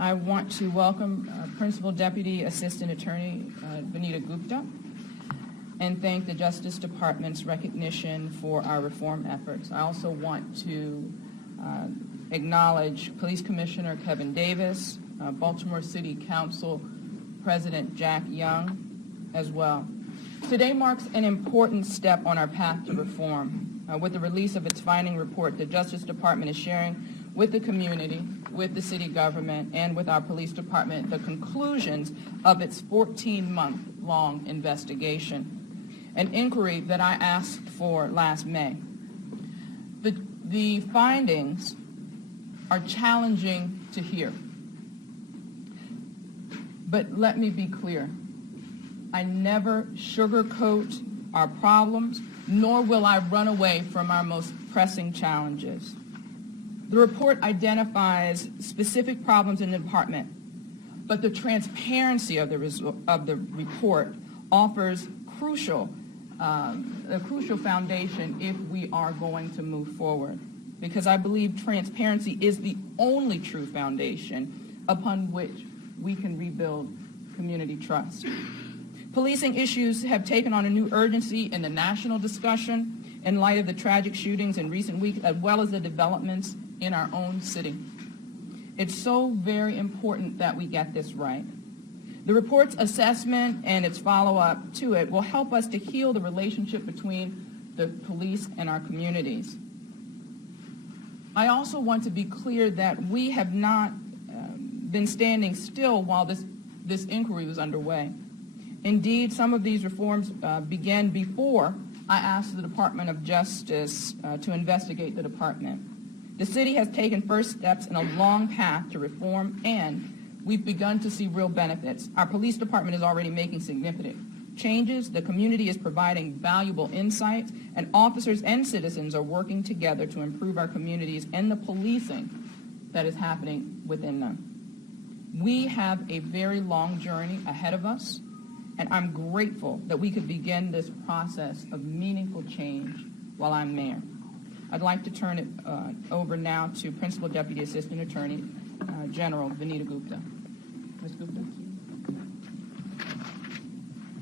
I want to welcome Principal Deputy Assistant Attorney Vanita Gupta and thank the Justice Department's recognition for our reform efforts. I also want to acknowledge Police Commissioner Kevin Davis, Baltimore City Council President Jack Young as well. Today marks an important step on our path to reform. With the release of its finding report, the Justice Department is sharing with the community, with the city government, and with our police department the conclusions of its 14-month-long investigation, an inquiry that I asked for last May. The findings are challenging to hear. But let me be clear. I never sugarcoat our problems, nor will I run away from our most pressing challenges. The report identifies specific problems in the department, but the transparency of the report offers a crucial foundation if we are going to move forward, because I believe transparency is the only true foundation upon which we can rebuild community trust. Policing issues have taken on a new urgency in the national discussion in light of the tragic shootings in recent weeks, as well as the developments in our own city. It's so very important that we get this right. The report's assessment and its follow-up to it will help us to heal the relationship between the police and our communities. I also want to be clear that we have not been standing still while this inquiry was underway. Indeed, some of these reforms began before I asked the Department of Justice to investigate the department. The city has taken first steps in a long path to reform, and we've begun to see real benefits. Our police department is already making significant changes. The community is providing valuable insights, and officers and citizens are working together to improve our communities and the policing that is happening within them. We have a very long journey ahead of us, and I'm grateful that we could begin this process of meaningful change while I'm mayor. I'd like to turn it over now to Principal Deputy Assistant Attorney General Vanita Gupta. Ms. Gupta.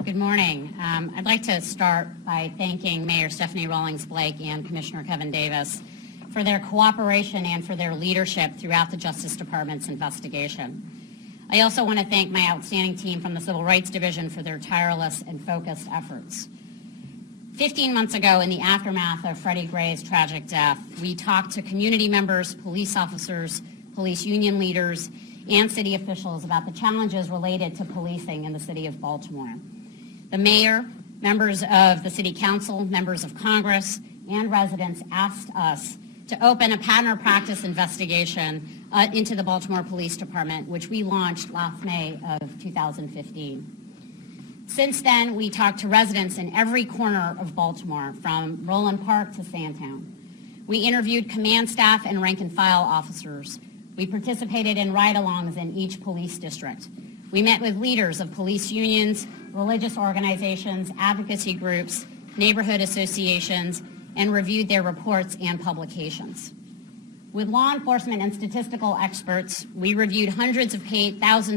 Good morning. I'd like to start by thanking Mayor Stephanie Rawlings Blake and Commissioner Kevin Davis for their cooperation and for their leadership throughout the Justice Department's investigation. I also want to thank my outstanding team from the Civil Rights Division for their tireless and focused efforts. 15 months ago, in the aftermath of Freddie Gray's tragic death, we talked to community members, police officers, police union leaders, and city officials about the challenges related to policing in the city of Baltimore. The mayor, members of the city council, members of Congress, and residents asked us to open a pattern or practice investigation into the Baltimore Police Department, which we launched last May of 2015. Since then, we talked to residents in every corner of Baltimore, from Roland Park to Sandtown. We interviewed command staff and rank and file officers. We participated in ride-alongs in each police district. We met with leaders of police unions, religious organizations, advocacy groups, neighborhood associations, and reviewed their reports and publications. With law enforcement and statistical experts, we reviewed thousands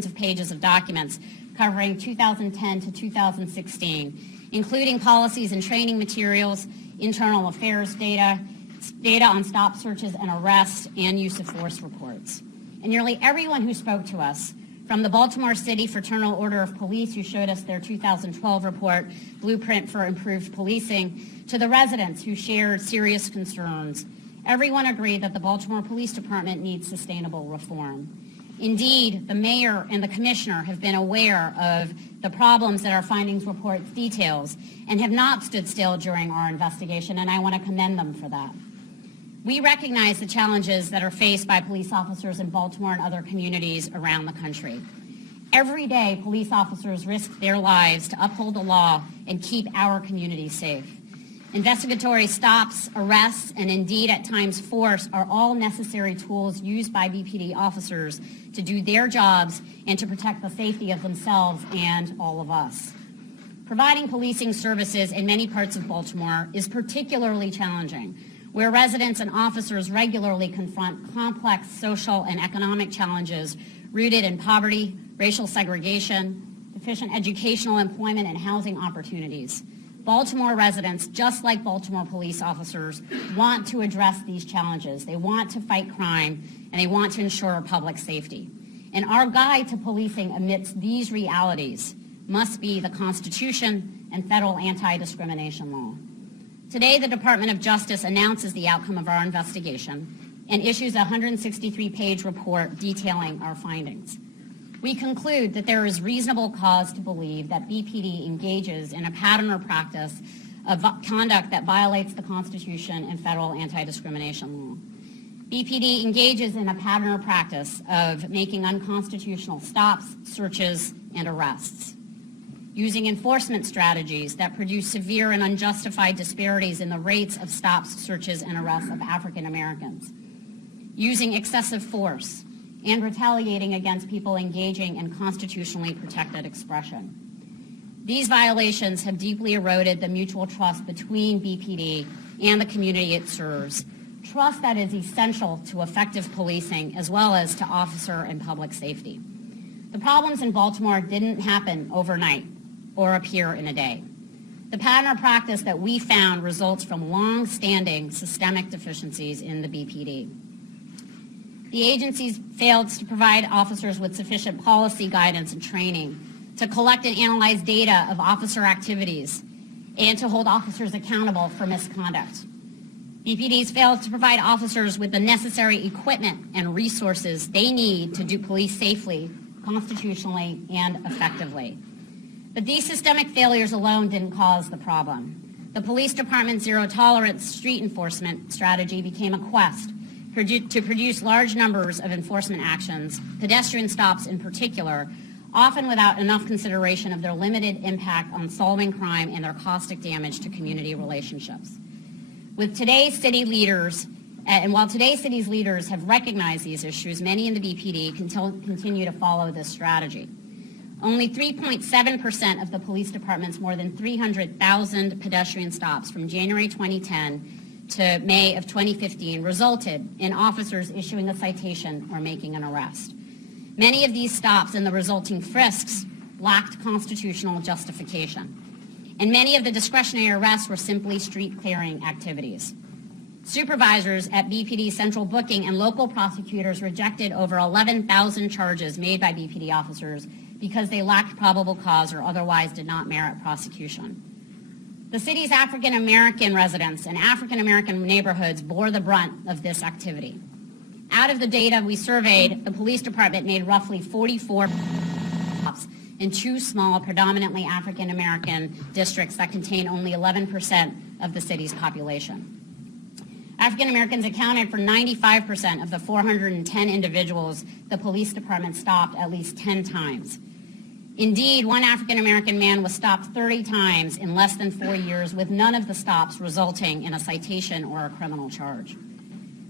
of pages of documents covering 2010 to 2016, including policies and training materials, internal affairs data on stop searches and arrests, and use of force reports. And nearly everyone who spoke to us, from the Baltimore City Fraternal Order of Police, who showed us their 2012 report, Blueprint for Improved Policing, to the residents who shared serious concerns, everyone agreed that the Baltimore Police Department needs sustainable reform. Indeed, the mayor and the commissioner have been aware of the problems that our findings report details and have not stood still during our investigation, and I want to commend them for that. We recognize the challenges that are faced by police officers in Baltimore and other communities around the country. Every day, police officers risk their lives to uphold the law and keep our communities safe. Investigatory stops, arrests, and indeed at times force are all necessary tools used by BPD officers to do their jobs and to protect the safety of themselves and all of us. Providing policing services in many parts of Baltimore is particularly challenging, where residents and officers regularly confront complex social and economic challenges rooted in poverty, racial segregation, deficient educational, employment, and housing opportunities. Baltimore residents, just like Baltimore police officers, want to address these challenges. They want to fight crime, and they want to ensure public safety. And our guide to policing amidst these realities must be the Constitution and federal anti-discrimination law. Today, the Department of Justice announces the outcome of our investigation and issues a 163-page report detailing our findings. We conclude that there is reasonable cause to believe that BPD engages in a pattern or practice of conduct that violates the Constitution and federal anti-discrimination law. BPD engages in a pattern or practice of making unconstitutional stops, searches, and arrests, using enforcement strategies that produce severe and unjustified disparities in the rates of stops, searches, and arrests of African Americans, using excessive force, and retaliating against people engaging in constitutionally protected expression. These violations have deeply eroded the mutual trust between BPD and the community it serves, trust that is essential to effective policing as well as to officer and public safety. The problems in Baltimore didn't happen overnight or appear in a day. The pattern or practice that we found results from long-standing systemic deficiencies in the BPD. The agencies failed to provide officers with sufficient policy guidance and training to collect and analyze data of officer activities and to hold officers accountable for misconduct. BPDs failed to provide officers with the necessary equipment and resources they need to do police safely, constitutionally, and effectively. But these systemic failures alone didn't cause the problem. The police department's zero-tolerance street enforcement strategy became a quest to produce large numbers of enforcement actions, pedestrian stops in particular, often without enough consideration of their limited impact on solving crime and their caustic damage to community relationships. With today's city leaders, and while today's city's leaders have recognized these issues, many in the BPD continue to follow this strategy. Only 3.7% of the police department's more than 300,000 pedestrian stops from January 2010 to May of 2015 resulted in officers issuing a citation or making an arrest. Many of these stops and the resulting frisks lacked constitutional justification, and many of the discretionary arrests were simply street clearing activities. Supervisors at BPD Central Booking and local prosecutors rejected over 11,000 charges made by BPD officers because they lacked probable cause or otherwise did not merit prosecution. The city's African American residents and African American neighborhoods bore the brunt of this activity. Out of the data we surveyed, the police department made roughly 44 stops in two small, predominantly African American districts that contain only 11% of the city's population. African Americans accounted for 95% of the 410 individuals the police department stopped at least 10 times. Indeed, one African American man was stopped 30 times in less than 4 years, with none of the stops resulting in a citation or a criminal charge.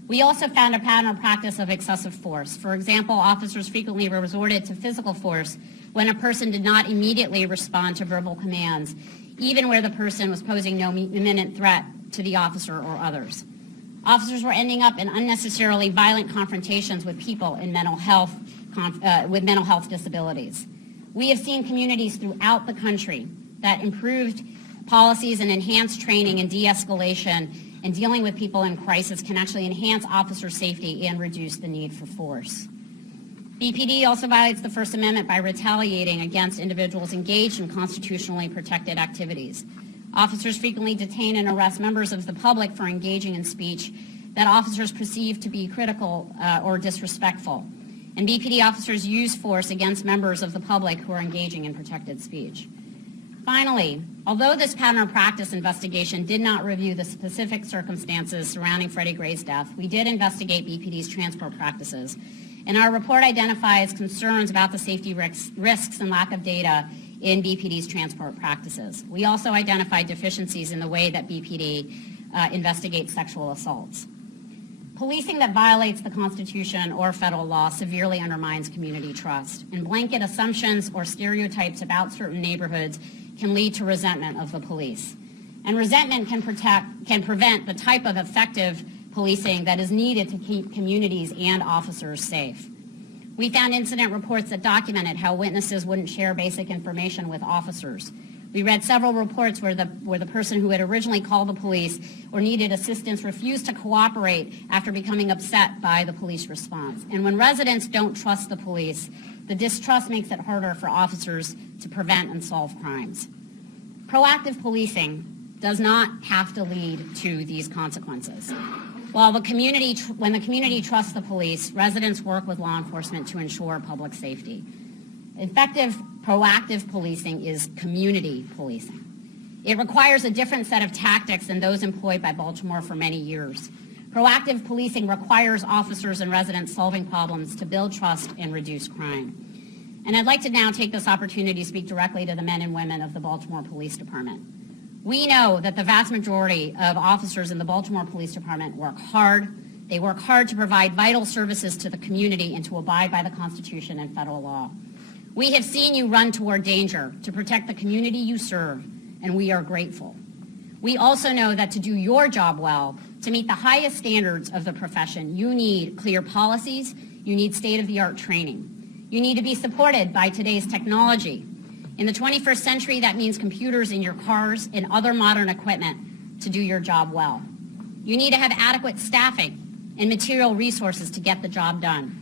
We also found a pattern or practice of excessive force. For example, officers frequently resorted to physical force when a person did not immediately respond to verbal commands, even where the person was posing no imminent threat to the officer or others. Officers were ending up in unnecessarily violent confrontations with people in with mental health disabilities. We have seen communities throughout the country that improved policies and enhanced training and de-escalation and dealing with people in crisis can actually enhance officer safety and reduce the need for force. BPD also violates the First Amendment by retaliating against individuals engaged in constitutionally protected activities. Officers frequently detain and arrest members of the public for engaging in speech that officers perceive to be critical or disrespectful. And BPD officers use force against members of the public who are engaging in protected speech. Finally, although this pattern or practice investigation did not review the specific circumstances surrounding Freddie Gray's death, we did investigate BPD's transport practices. And our report identifies concerns about the safety risks and lack of data in BPD's transport practices. We also identified deficiencies in the way that BPD investigates sexual assaults. Policing that violates the Constitution or federal law severely undermines community trust, and blanket assumptions or stereotypes about certain neighborhoods can lead to resentment of the police. And resentment can prevent the type of effective policing that is needed to keep communities and officers safe. We found incident reports that documented how witnesses wouldn't share basic information with officers. We read several reports where the person who had originally called the police or needed assistance refused to cooperate after becoming upset by the police response. And when residents don't trust the police, the distrust makes it harder for officers to prevent and solve crimes. Proactive policing does not have to lead to these consequences. When the community trusts the police, residents work with law enforcement to ensure public safety. Effective proactive policing is community policing. It requires a different set of tactics than those employed by Baltimore for many years. Proactive policing requires officers and residents solving problems to build trust and reduce crime. And I'd like to now take this opportunity to speak directly to the men and women of the Baltimore Police Department. We know that the vast majority of officers in the Baltimore Police Department work hard. They work hard to provide vital services to the community and to abide by the Constitution and federal law. We have seen you run toward danger to protect the community you serve, and we are grateful. We also know that to do your job well, to meet the highest standards of the profession, you need clear policies, you need state-of-the-art training. You need to be supported by today's technology. In the 21st century, that means computers in your cars and other modern equipment to do your job well. You need to have adequate staffing and material resources to get the job done.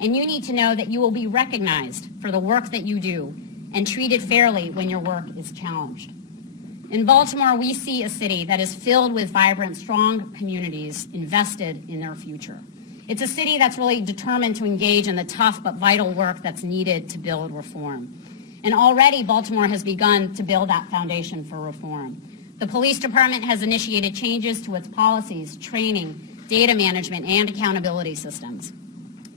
And you need to know that you will be recognized for the work that you do and treated fairly when your work is challenged. In Baltimore, we see a city that is filled with vibrant, strong communities invested in their future. It's a city that's really determined to engage in the tough but vital work that's needed to build reform. And already Baltimore has begun to build that foundation for reform. The police department has initiated changes to its policies, training, data management, and accountability systems.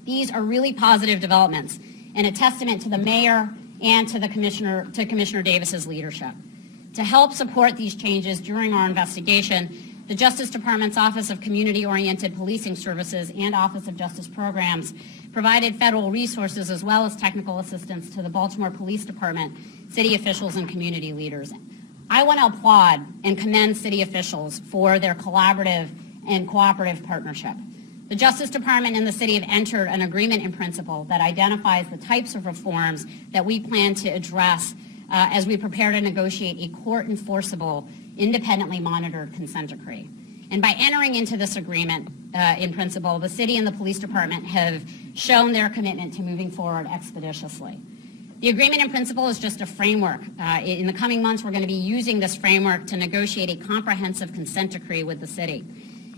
These are really positive developments and a testament to the mayor and to Commissioner Davis's leadership. To help support these changes during our investigation, the Justice Department's Office of Community-Oriented Policing Services and Office of Justice Programs provided federal resources as well as technical assistance to the Baltimore Police Department, city officials, and community leaders. I want to applaud and commend city officials for their collaborative and cooperative partnership. The Justice Department and the city have entered an agreement in principle that identifies the types of reforms that we plan to address as we prepare to negotiate a court-enforceable, independently monitored consent decree. And by entering into this agreement in principle, the city and the police department have shown their commitment to moving forward expeditiously. The agreement in principle is just a framework. In the coming months, we're going to be using this framework to negotiate a comprehensive consent decree with the city.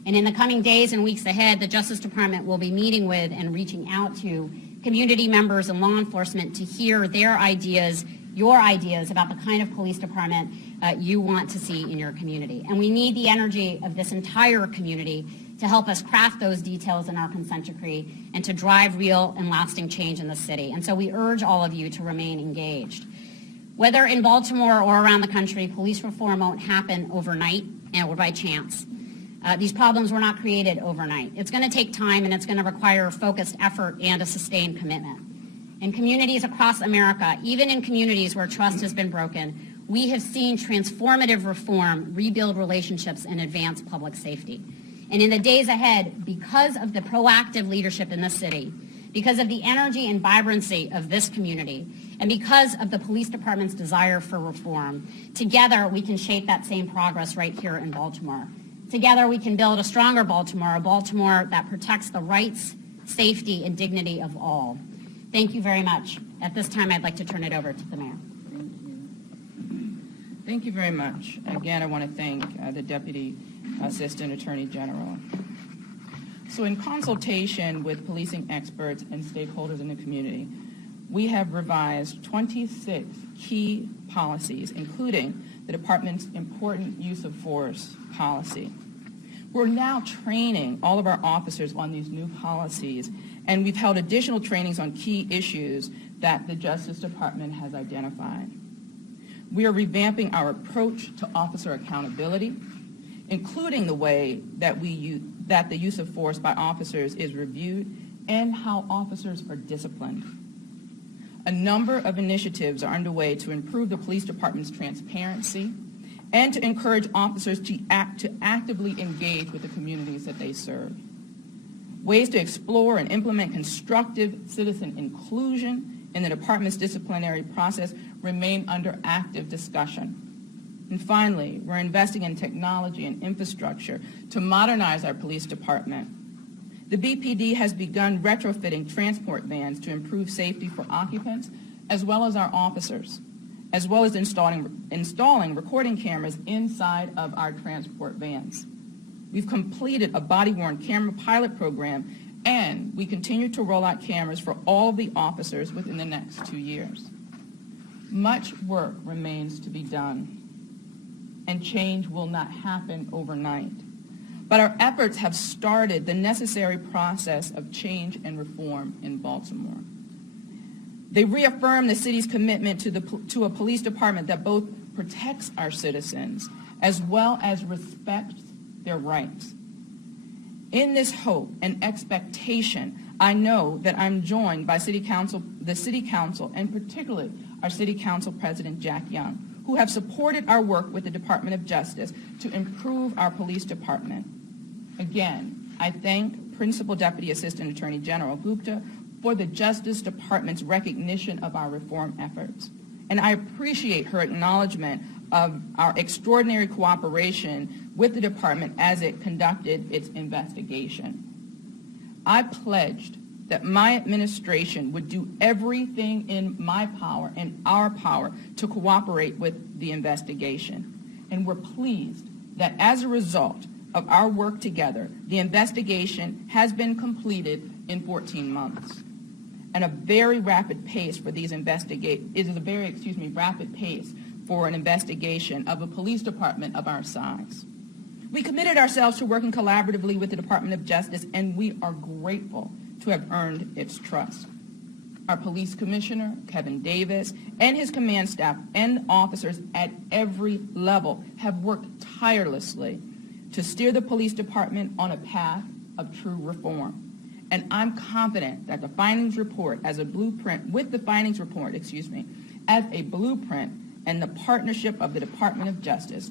And in the coming days and weeks ahead, the Justice Department will be meeting with and reaching out to community members and law enforcement to hear their ideas, your ideas about the kind of police department you want to see in your community. And we need the energy of this entire community to help us craft those details in our consent decree and to drive real and lasting change in the city. And so we urge all of you to remain engaged. Whether in Baltimore or around the country, police reform won't happen overnight or by chance. These problems were not created overnight. It's going to take time, and it's going to require focused effort and a sustained commitment. In communities across America, even in communities where trust has been broken, we have seen transformative reform rebuild relationships and advance public safety. And in the days ahead, because of the proactive leadership in this city, because of the energy and vibrancy of this community, and because of the police department's desire for reform, together we can shape that same progress right here in Baltimore. Together we can build a stronger Baltimore, a Baltimore that protects the rights, safety, and dignity of all. Thank you very much. At this time, I'd like to turn it over to the mayor. Thank you very much. Again, I want to thank the Deputy Assistant Attorney General. So in consultation with policing experts and stakeholders in the community, we have revised 26 key policies, including the department's important use of force policy. We're now training all of our officers on these new policies, and we've held additional trainings on key issues that the Justice Department has identified. We are revamping our approach to officer accountability, including the way that the use of force by officers is reviewed and how officers are disciplined. A number of initiatives are underway to improve the police department's transparency and to encourage officers to actively engage with the communities that they serve. Ways to explore and implement constructive citizen inclusion in the department's disciplinary process remain under active discussion. And finally, we're investing in technology and infrastructure to modernize our police department. The BPD has begun retrofitting transport vans to improve safety for occupants as well as our officers, as well as installing recording cameras inside of our transport vans. We've completed a body-worn camera pilot program, and we continue to roll out cameras for all of the officers within the next 2 years. Much work remains to be done, and change will not happen overnight. But our efforts have started the necessary process of change and reform in Baltimore. They reaffirm the city's commitment to a police department that both protects our citizens as well as respects their rights. In this hope and expectation, I know that I'm joined by the City Council, and particularly our City Council President, Jack Young, who have supported our work with the Department of Justice to improve our police department. Again, I thank Principal Deputy Assistant Attorney General Gupta for the Justice Department's recognition of our reform efforts. And I appreciate her acknowledgement of our extraordinary cooperation with the department as it conducted its investigation. I pledged that my administration would do everything in my power and our power to cooperate with the investigation. And we're pleased that as a result of our work together, the investigation has been completed in 14 months. And a very rapid pace for these rapid pace for an investigation of a police department of our size. We committed ourselves to working collaboratively with the Department of Justice, and we are grateful to have earned its trust. Our police commissioner, Kevin Davis, and his command staff and officers at every level have worked tirelessly to steer the police department on a path of true reform. And I'm confident that the findings report as a blueprint, as a blueprint and the partnership of the Department of Justice,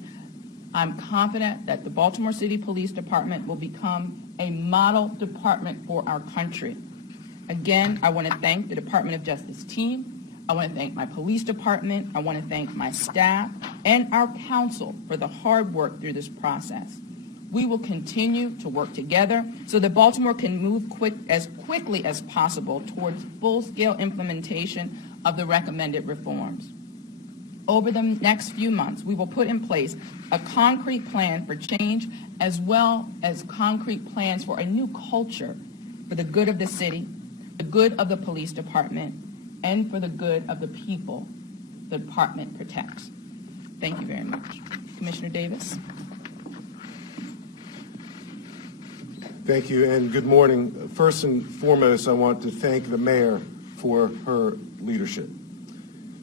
I'm confident that the Baltimore City Police Department will become a model department for our country. Again, I want to thank the Department of Justice team. I want to thank my police department. I want to thank my staff and our council for the hard work through this process. We will continue to work together so that Baltimore can move as quickly as possible towards full-scale implementation of the recommended reforms. Over the next few months, we will put in place a concrete plan for change as well as concrete plans for a new culture for the good of the city, the good of the police department, and for the good of the people the department protects. Thank you very much. Commissioner Davis. Thank you, and good morning. First and foremost, I want to thank the mayor for her leadership.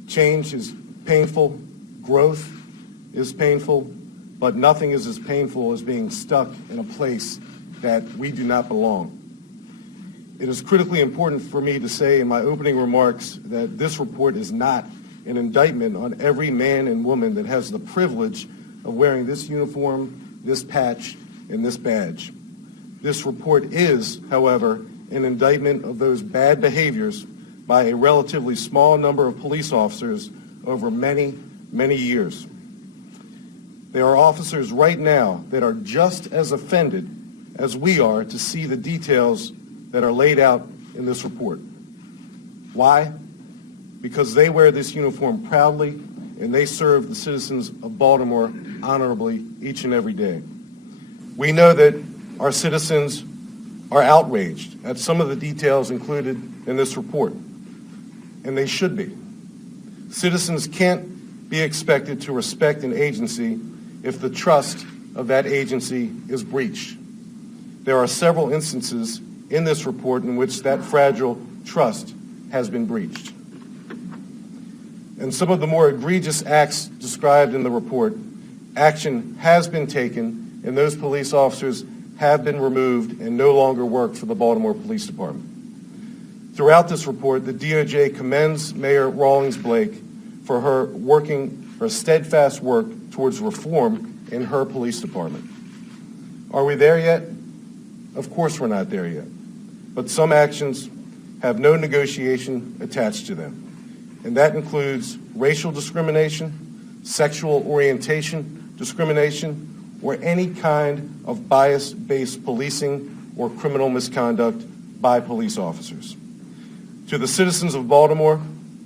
Change is painful, growth is painful, but nothing is as painful as being stuck in a place that we do not belong. It is critically important for me to say in my opening remarks that this report is not an indictment on every man and woman that has the privilege of wearing this uniform, this patch, and this badge. This report is, however, an indictment of those bad behaviors by a relatively small number of police officers over many, many years. There are officers right now that are just as offended as we are to see the details that are laid out in this report. Why? Because they wear this uniform proudly and they serve the citizens of Baltimore honorably each and every day. We know that our citizens are outraged at some of the details included in this report, and they should be. Citizens can't be expected to respect an agency if the trust of that agency is breached. There are several instances in this report in which that fragile trust has been breached. And some of the more egregious acts described in the report, action has been taken, and those police officers have been removed and no longer work for the Baltimore Police Department. Throughout this report, the DOJ commends Mayor Rawlings Blake for her steadfast work towards reform in her police department. Are we there yet? Of course we're not there yet. but some actions have no negotiation attached to them. And that includes racial discrimination, sexual orientation discrimination, or any kind of bias-based policing or criminal misconduct by police officers. To the citizens of Baltimore,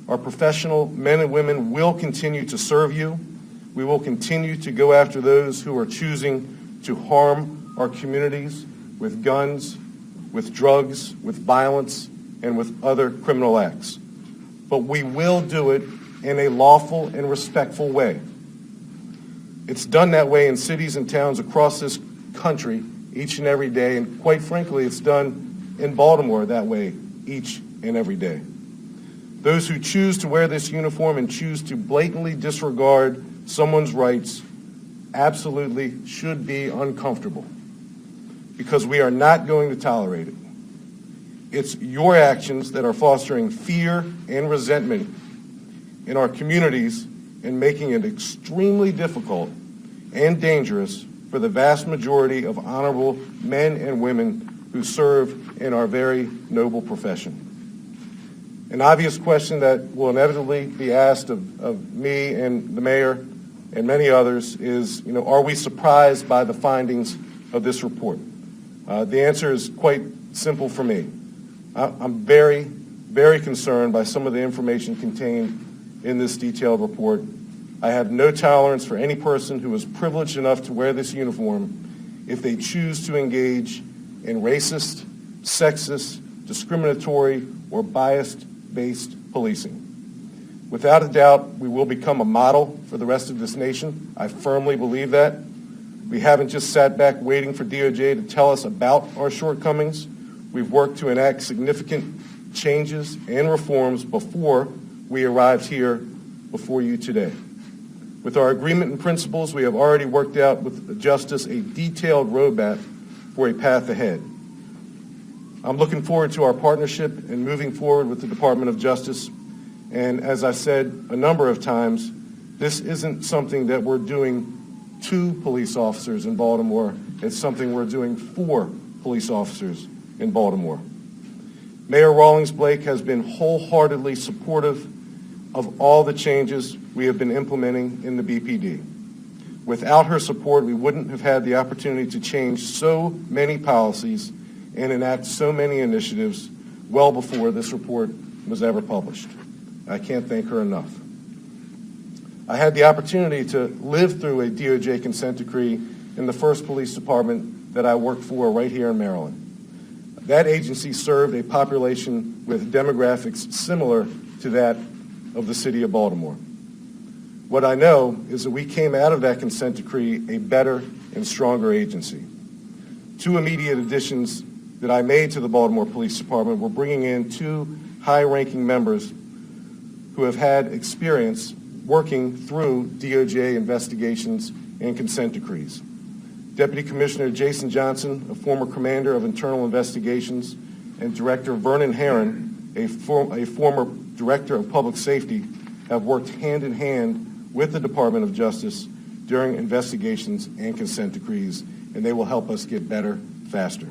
our professional men and women will continue to serve you. We will continue to go after those who are choosing to harm our communities with guns, with drugs, with violence, and with other criminal acts. But we will do it in a lawful and respectful way. It's done that way in cities and towns across this country each and every day, and quite frankly, it's done in Baltimore that way each and every day. Those who choose to wear this uniform and choose to blatantly disregard someone's rights absolutely should be uncomfortable, because we are not going to tolerate it. It's your actions that are fostering fear and resentment in our communities and making it extremely difficult and dangerous for the vast majority of honorable men and women who serve in our very noble profession. An obvious question that will inevitably be asked of me and the mayor and many others is, are we surprised by the findings of this report? The answer is quite simple for me. I'm very, very concerned by some of the information contained in this detailed report. I have no tolerance for any person who is privileged enough to wear this uniform if they choose to engage in racist, sexist, discriminatory, or bias-based policing. Without a doubt, we will become a model for the rest of this nation. I firmly believe that. We haven't just sat back waiting for DOJ to tell us about our shortcomings. We've worked to enact significant changes and reforms before we arrived here before you today. With our agreement and principles, we have already worked out with Justice a detailed roadmap for a path ahead. I'm looking forward to our partnership and moving forward with the Department of Justice. And as I said a number of times, this isn't something that we're doing to police officers in Baltimore. It's something we're doing for police officers in Baltimore. Mayor Rawlings Blake has been wholeheartedly supportive of all the changes we have been implementing in the BPD. Without her support, we wouldn't have had the opportunity to change so many policies and enact so many initiatives well before this report was ever published. I can't thank her enough. I had the opportunity to live through a DOJ consent decree in the first police department that I worked for right here in Maryland. That agency served a population with demographics similar to that of the city of Baltimore. What I know is that we came out of that consent decree a better and stronger agency. Two immediate additions that I made to the Baltimore Police Department were bringing in two high-ranking members who have had experience working through DOJ investigations and consent decrees. Deputy Commissioner Jason Johnson, a former commander of internal investigations, and Director Vernon Herron, a former director of public safety, have worked hand in hand with the Department of Justice during investigations and consent decrees, and they will help us get better faster.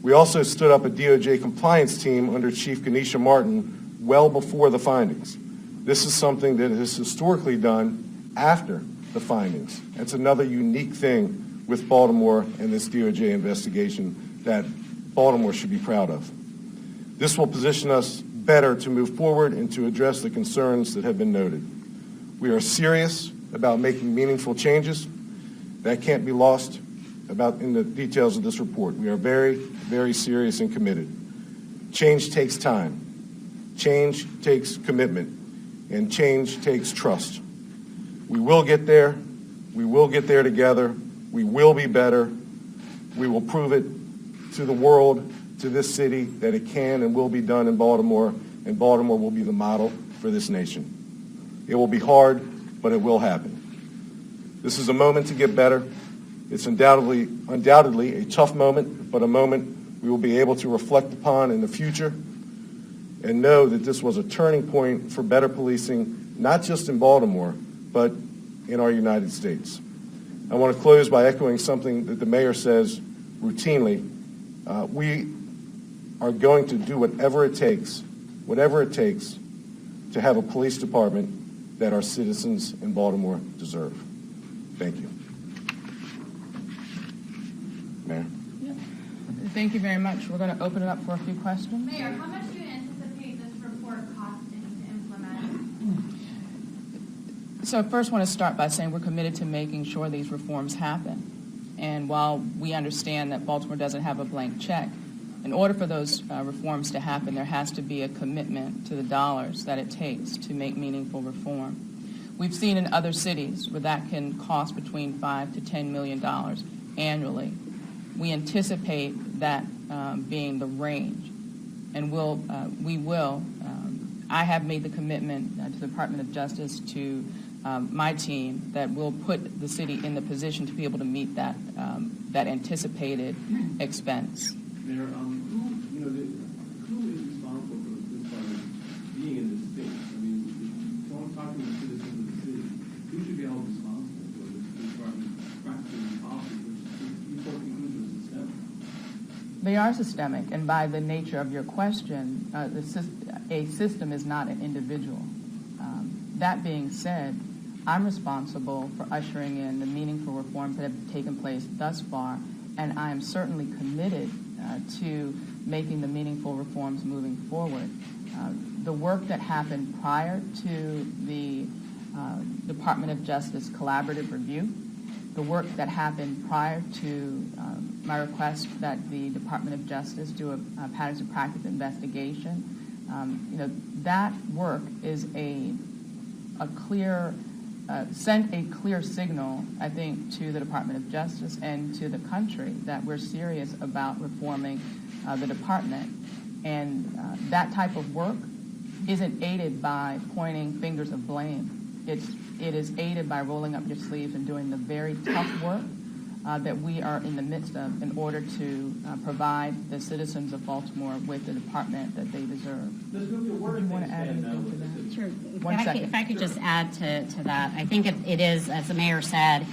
We also stood up a DOJ compliance team under Chief Ganesha Martin well before the findings. This is something that is historically done after the findings. That's another unique thing with Baltimore and this DOJ investigation that Baltimore should be proud of. This will position us better to move forward and to address the concerns that have been noted. We are serious about making meaningful changes. That can't be lost in the details of this report. We are very, very serious and committed. Change takes time. Change takes commitment. And change takes trust. We will get there. We will get there together. We will be better. We will prove it to the world, to this city, that it can and will be done in Baltimore, and Baltimore will be the model for this nation. It will be hard, but it will happen. This is a moment to get better. It's undoubtedly a tough moment, but a moment we will be able to reflect upon in the future and know that this was a turning point for better policing, not just in Baltimore, but in our United States. I want to close by echoing something that the mayor says routinely. We are going to do whatever it takes to have a police department that our citizens in Baltimore deserve. Thank you. Mayor. Thank you very much. We're going to open it up for a few questions. Mayor, how much do you anticipate this report costing to implement? So I first want to start by saying we're committed to making sure these reforms happen. And while we understand that Baltimore doesn't have a blank check, in order for those reforms to happen, there has to be a commitment to the dollars that it takes to make meaningful reform. We've seen in other cities where that can cost between $5 to $10 million annually. We anticipate that being the range, and I have made the commitment to the Department of Justice, to my team, that will put the city in the position to be able to meet that anticipated expense. Mayor, who is responsible for the police department being in this state? I mean, if someone's talking to the citizens of the city, who should be held responsible for the police department practicing policy, which you both conclude is systemic? They are systemic, and by the nature of your question, a system is not an individual. That being said, I'm responsible for ushering in the meaningful reforms that have taken place thus far, and I am certainly committed to making the meaningful reforms moving forward. The work that happened prior to the Department of Justice collaborative review, the work that happened prior to my request that the Department of Justice do a patterns of practice investigation, that work is sent a clear signal, I think, to the Department of Justice and to the country that we're serious about reforming the department. And that type of work isn't aided by pointing fingers of blame. It is aided by rolling up your sleeves and doing the very tough work that we are in the midst of in order to provide the citizens of Baltimore with the department that they deserve. Ms. Goodyear, where do things stand now with the city? Sure. One second. If I could just add to that, I think it is, as the mayor said,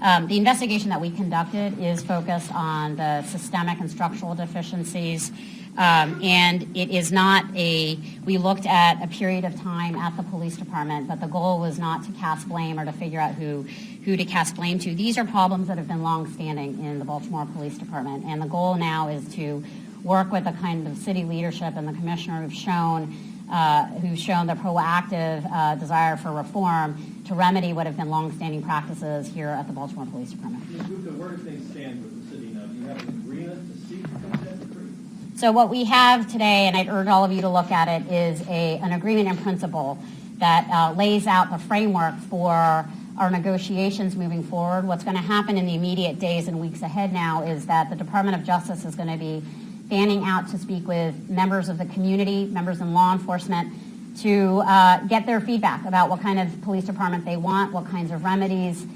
the investigation that we conducted is focused on the systemic and structural deficiencies. And it is not we looked at a period of time at the police department, but the goal was not to cast blame or to figure out who to cast blame to. These are problems that have been long-standing in the Baltimore Police Department, and the goal now is to work with the kind of city leadership and the commissioner who've shown the proactive desire for reform to remedy what have been long-standing practices here at the Baltimore Police Department. Ms. Gupta, where do things stand with the city now? Do you have an agreement to seek a consent decree? So what we have today, and I'd urge all of you to look at it, is an agreement in principle that lays out the framework for our negotiations moving forward. What's going to happen in the immediate days and weeks ahead now is that the Department of Justice is going to be fanning out to speak with members of the community, members in law enforcement, to get their feedback about what kind of police department they want, what kinds of remedies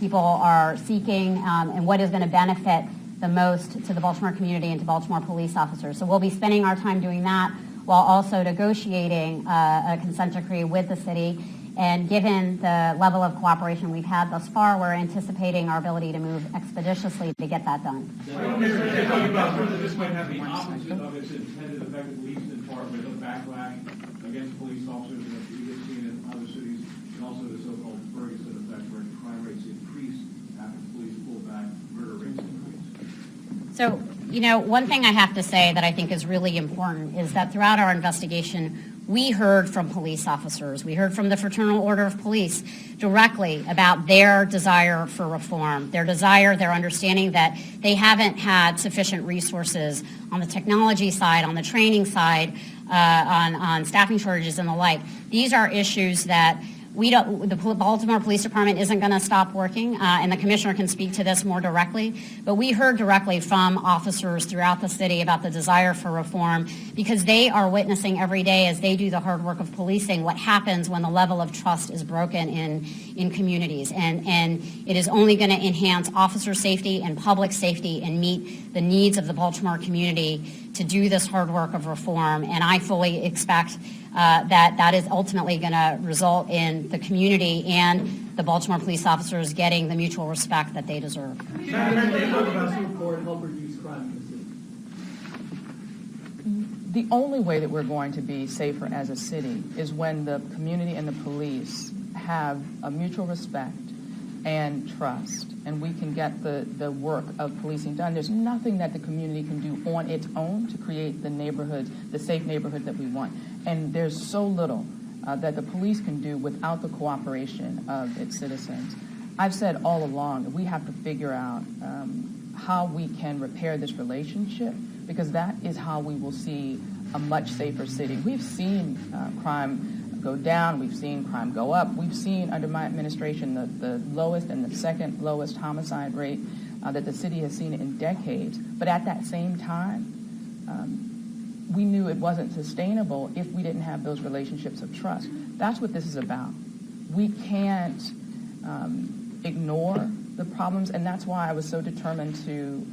people are seeking, and what is going to benefit the most to the Baltimore community and to Baltimore police officers. So we'll be spending our time doing that while also negotiating a consent decree with the city. And given the level of cooperation we've had thus far, we're anticipating our ability to move expeditiously to get that done. You're talking about whether this might have the opposite of its intended effect, at least in part, with a backlash against police officers, and we get seen in other cities, and also the so-called Ferguson effect, where crime rates increase after police pull back, murder rates increase. So, one thing I have to say that I think is really important is that throughout our investigation, we heard from police officers, we heard from the Fraternal Order of Police directly about their desire for reform, their understanding that they haven't had sufficient resources on the technology side, on the training side, on staffing shortages and the like. These are issues that the Baltimore Police Department isn't going to stop working, and the commissioner can speak to this more directly, but we heard directly from officers throughout the city about the desire for reform because they are witnessing every day as they do the hard work of policing what happens when the level of trust is broken in communities. And it is only going to enhance officer safety and public safety and meet the needs of the Baltimore community to do this hard work of reform. And I fully expect that is ultimately going to result in the community and the Baltimore police officers getting the mutual respect that they deserve. Talk about support and help reduce crime in the city. The only way that we're going to be safer as a city is when the community and the police have a mutual respect and trust, and we can get the work of policing done. There's nothing that the community can do on its own to create the neighborhood, the safe neighborhood that we want. And there's so little that the police can do without the cooperation of its citizens. I've said all along that we have to figure out how we can repair this relationship, because that is how we will see a much safer city. We've seen crime go down, we've seen crime go up, we've seen under my administration the lowest and the second lowest homicide rate that the city has seen in decades. But at that same time, we knew it wasn't sustainable if we didn't have those relationships of trust. That's what this is about. We can't ignore the problems, and that's why I was so determined to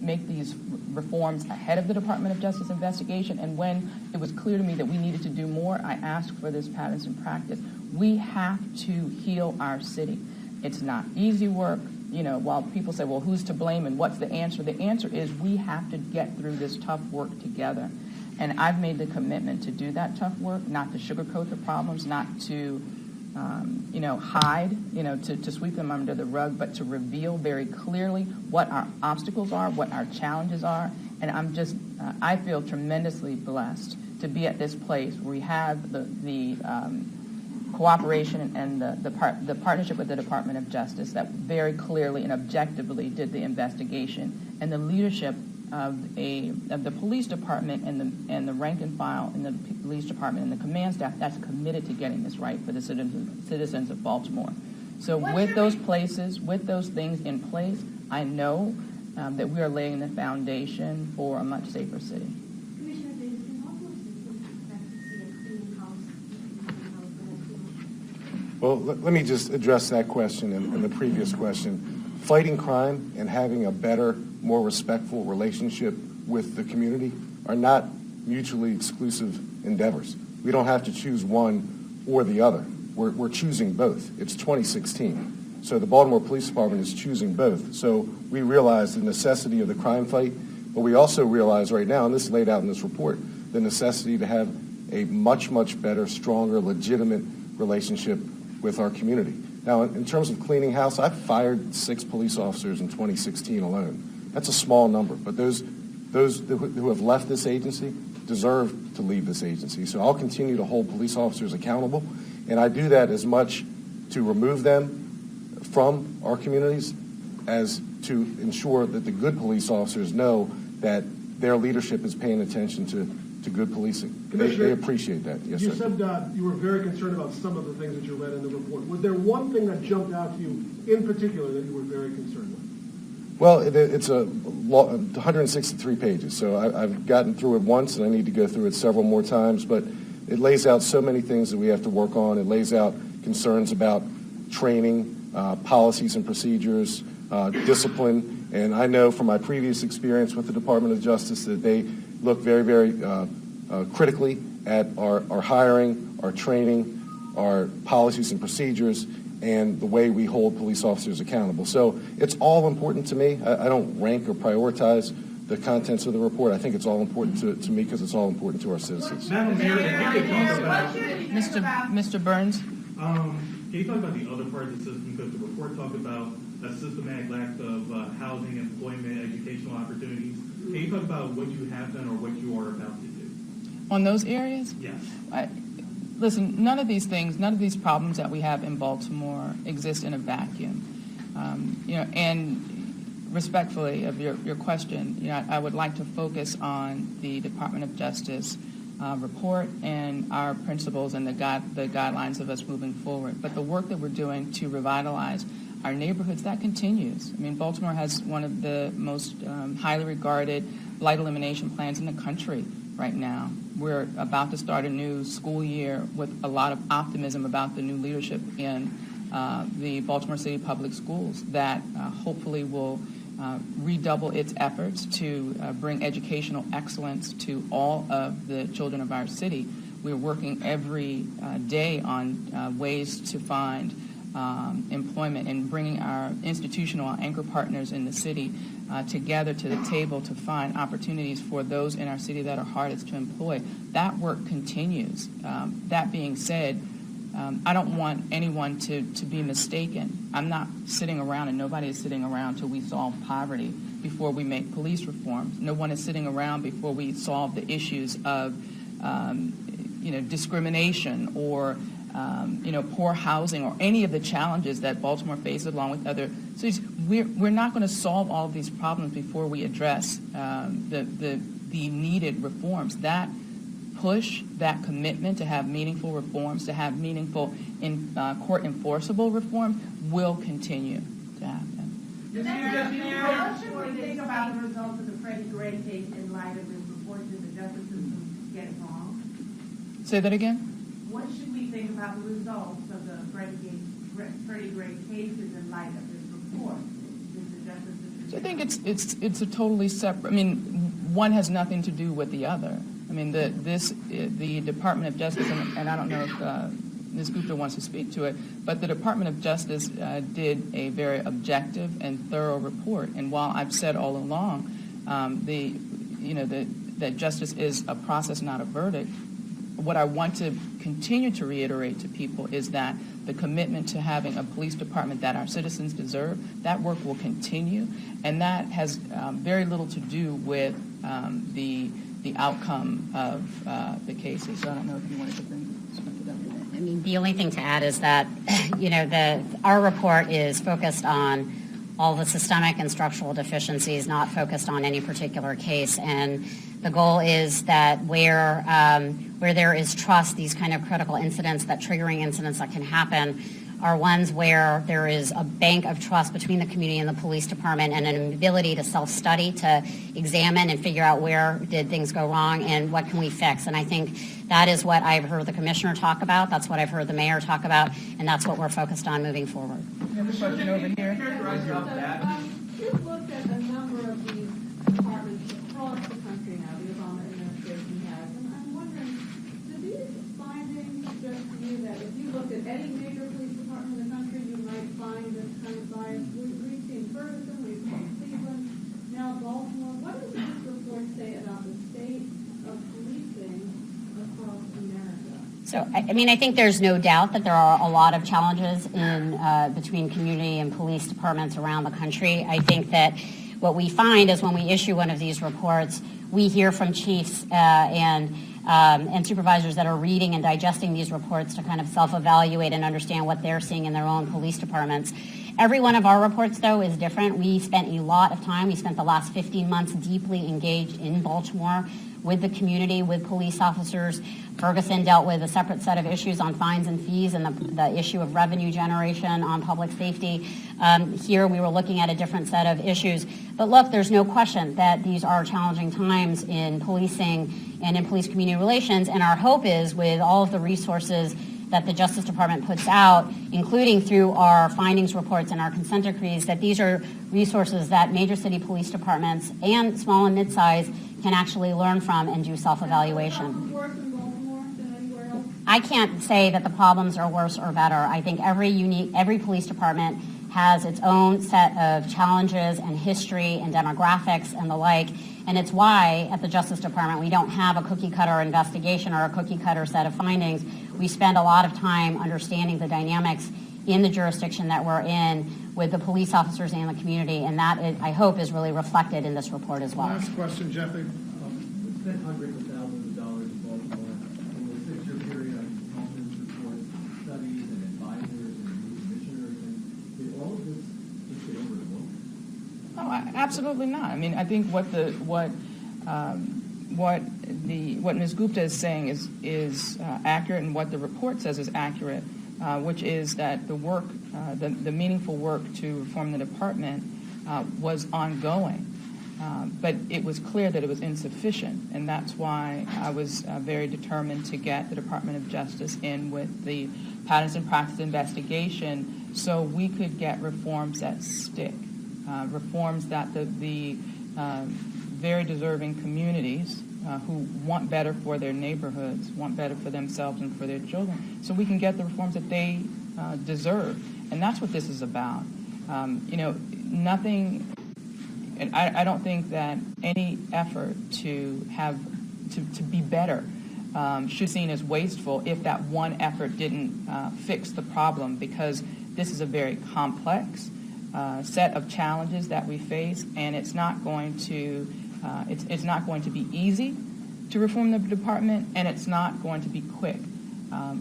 make these reforms ahead of the Department of Justice investigation. And when it was clear to me that we needed to do more, I asked for this patterns in practice. We have to heal our city. It's not easy work. You know, while people say, well, who's to blame and what's the answer is we have to get through this tough work together. And I've made the commitment to do that tough work, not to sugarcoat the problems, not to hide, to sweep them under the rug, but to reveal very clearly what our obstacles are, what our challenges are. And I feel tremendously blessed to be at this place where we have the cooperation and the partnership with the Department of Justice that very clearly and objectively did the investigation, and the leadership of the police department and the rank and file in the police department and the command staff that's committed to getting this right for the citizens of Baltimore. So with those things in place, I know that we are laying the foundation for a much safer city. Commissioner Davis, in what ways do you expect to see a clean house? Well, let me just address that question and the previous question. Fighting crime and having a better, more respectful relationship with the community are not mutually exclusive endeavors. We don't have to choose one or the other. We're choosing both. It's 2016. So the Baltimore Police Department is choosing both. So we realize the necessity of the crime fight, but we also realize right now, and this is laid out in this report, the necessity to have a much, much better, stronger, legitimate relationship with our community. Now, in terms of cleaning house, I've fired 6 police officers in 2016 alone. That's a small number, but those who have left this agency deserve to leave this agency. So I'll continue to hold police officers accountable, and I do that as much to remove them from our communities as to ensure that the good police officers know that their leadership is paying attention to good policing. They appreciate that. Yes, you sir. said you were very concerned about some of the things that you read in the report. Was there one thing that jumped out to you in particular that you were very concerned with? Well, it's 163 pages, so I've gotten through it once, and I need to go through it several more times, but it lays out so many things that we have to work on. It lays out concerns about training, policies and procedures, discipline, and I know from my previous experience with the Department of Justice that they look very, very critically at our hiring, our training, our policies and procedures, and the way we hold police officers accountable. So it's all important to me. I don't rank or prioritize the contents of the report. I think it's all important to me because it's all important to our citizens. Madam Mayor, if you could talk about, Mr. Burns? Can you talk about the other part of the system? Because the report talked about a systematic lack of housing, employment, educational opportunities. Can you talk about what you have done or what you are about to do? On those areas? Yes. Listen, none of these things, none of these problems that we have in Baltimore exist in a vacuum. And respectfully of your question, I would like to focus on the Department of Justice report and our principles and the guidelines of us moving forward. But the work that we're doing to revitalize our neighborhoods, that continues. I mean, Baltimore has one of the most highly regarded blight elimination plans in the country right now. We're about to start a new school year with a lot of optimism about the new leadership in the Baltimore City Public Schools that hopefully will redouble its efforts to bring educational excellence to all of the children of our city. We're working every day on ways to find employment and bringing our institutional anchor partners in the city together to the table to find opportunities for those in our city that are hardest to employ. That work continues. That being said, I don't want anyone to be mistaken. I'm not sitting around, and nobody is sitting around till we solve poverty before we make police reforms. No one is sitting around before we solve the issues of discrimination or poor housing or any of the challenges that Baltimore faces along with other cities. We're not going to solve all of these problems before we address the needed reforms. That push, that commitment to have meaningful reforms, to have meaningful court enforceable reforms will continue to happen. What should we think about the results of the Freddie Gray case in light of the reports that the justice system get it wrong? Say that again? What should we think about the results of the Freddie Gray cases in light of this report? Does the justice system? So I think it's a totally separate. I mean, one has nothing to do with the other. I mean, the Department of Justice, and I don't know if Ms. Gupta wants to speak to it, but the Department of Justice did a very objective and thorough report. And while I've said all along that justice is a process, not a verdict, what I want to continue to reiterate to people is that the commitment to having a police department that our citizens deserve, that work will continue, and that has very little to do with the outcome of the cases. So I don't know if you wanted to bring it up. I mean, the only thing to add is that, our report is focused on all the systemic and structural deficiencies, not focused on any particular case. And the goal is that where there is trust, these kind of critical incidents, that triggering incidents that can happen, are ones where there is a bank of trust between the community and the police department and an ability to self-study, to examine and figure out where did things go wrong and what can we fix. And I think that is what I've heard the commissioner talk about, that's what I've heard the mayor talk about, and that's what we're focused on moving forward. You have a question over here? You've looked at a number of these departments across the country now, the Obama administration has, and I'm wondering, do these findings suggest to you that if you looked at any major police department in the country, you might find this kind of bias? We've seen Ferguson, we've seen Cleveland, now Baltimore. What does this report say about the state of policing across America? So, I think there's no doubt that there are a lot of challenges between community and police departments around the country. I think that what we find is when we issue one of these reports, we hear from chiefs and supervisors that are reading and digesting these reports to kind of self-evaluate and understand what they're seeing in their own police departments. Every one of our reports, though, is different. We spent a lot of time, we spent the last 15 months deeply engaged in Baltimore with the community, with police officers. Ferguson dealt with a separate set of issues on fines and fees and the issue of revenue generation on public safety. Here we were looking at a different set of issues. But look, there's no question that these are challenging times in policing and in police community relations, and our hope is with all of the resources that the Justice Department puts out, including through our findings reports and our consent decrees, that these are resources that major city police departments and small and mid-size can actually learn from and do self-evaluation. Worse in Baltimore than anywhere else? I can't say that the problems are worse or better. I think every police department has its own set of challenges and history and demographics and the like, and it's why at the Justice Department we don't have a cookie-cutter investigation or a cookie-cutter set of findings. We spend a lot of time understanding the dynamics in the jurisdiction that we're in with the police officers and the community, and that, I hope, is really reflected in this report as well. Last question, Jeffrey. We spent hundreds of thousands of dollars in Baltimore in the 6-year period on consultants, reports, studies, and advisors, and new commissioners, and did all of this just get overlooked? Oh, absolutely not. I mean, I think what Ms. Gupta is saying is accurate, and what the report says is accurate, which is that the work, the meaningful work to reform the department was ongoing. But it was clear that it was insufficient, and that's why I was very determined to get the Department of Justice in with the patterns and practice investigation so we could get reforms that stick, reforms that the very deserving communities who want better for their neighborhoods, want better for themselves and for their children, so we can get the reforms that they deserve. And that's what this is about. Nothing, And I don't think that any effort to be better should be seen as wasteful if that one effort didn't fix the problem, because this is a very complex set of challenges that we face, and it's not going to be easy to reform the department, and it's not going to be quick.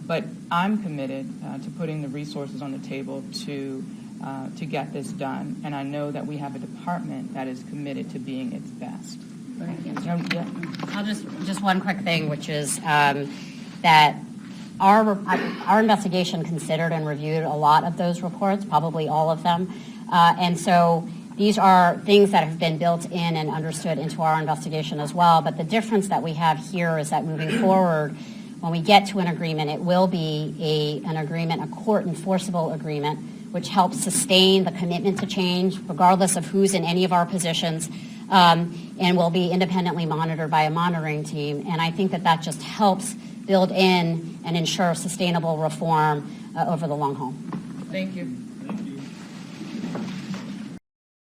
But I'm committed to putting the resources on the table to get this done, and I know that we have a department that is committed to being its best. Yeah. I'll just one quick thing, which is that our investigation considered and reviewed a lot of those reports, probably all of them, and so these are things that have been built in and understood into our investigation as well. But the difference that we have here is that moving forward, when we get to an agreement, it will be an agreement, a court enforceable agreement, which helps sustain the commitment to change, regardless of who's in any of our positions, and will be independently monitored by a monitoring team. And I think that just helps build in and ensure sustainable reform over the long haul. Thank you.